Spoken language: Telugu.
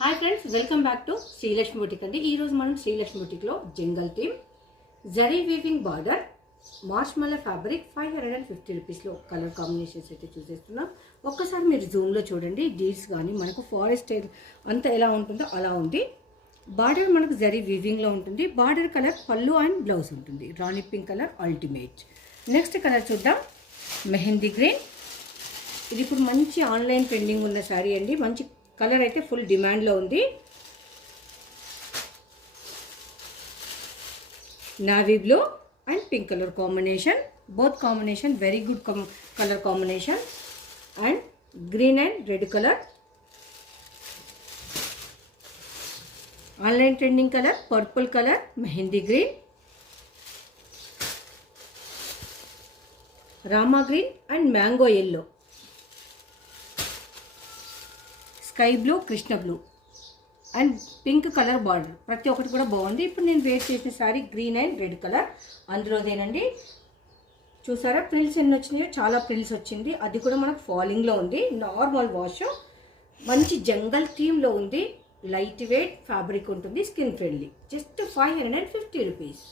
Hi friends, welcome back to Srilakshmi boutique అండి. ఈరోజు మనం శ్రీలక్ష్మి బుటిక్లో jungle theme zari weaving border marshmallow fabric 550 రూపీస్లో కలర్ కాంబినేషన్స్ అయితే చూసేస్తున్నాం. ఒక్కసారి మీరు జూమ్లో చూడండి. డీల్స్ కానీ మనకు ఫారెస్ట్ అంతా ఎలా ఉంటుందో అలా ఉంది. బార్డర్ మనకు జరీ వీవింగ్లో ఉంటుంది. బార్డర్ కలర్ పళ్ళు అండ్ బ్లౌజ్ ఉంటుంది. రాణి pink colour ultimate. Next colour చూద్దాం, మెహందీ గ్రీన్. ఇది ఇప్పుడు మంచి ఆన్లైన్ ట్రెండింగ్ ఉన్న శారీ అండి. మంచి కలర్ అయితే ఫుల్ డిమాండ్లో ఉంది. Navy blue and pink colour combination, both combination very good colour combination. And green and red colour, online trending colour purple colour, mehndi green, Rama green and mango yellow, sky blue, Krishna blue and pink colour border. ప్రతి ఒక్కటి కూడా బాగుంది. ఇప్పుడు నేను వేర్ చేసిన sari green and red colour అందులోదేనండి. చూసారా ప్రిల్స్ ఎన్ని వచ్చినాయో? చాలా ప్రిల్స్ వచ్చింది. అది కూడా మనకు ఫాలింగ్లో ఉంది. నార్మల్ వాష్, మంచి జంగల్ థీమ్లో ఉంది. లైట్ వెయిట్ ఫ్యాబ్రిక్ ఉంటుంది. Skin friendly. Just 550 rupees.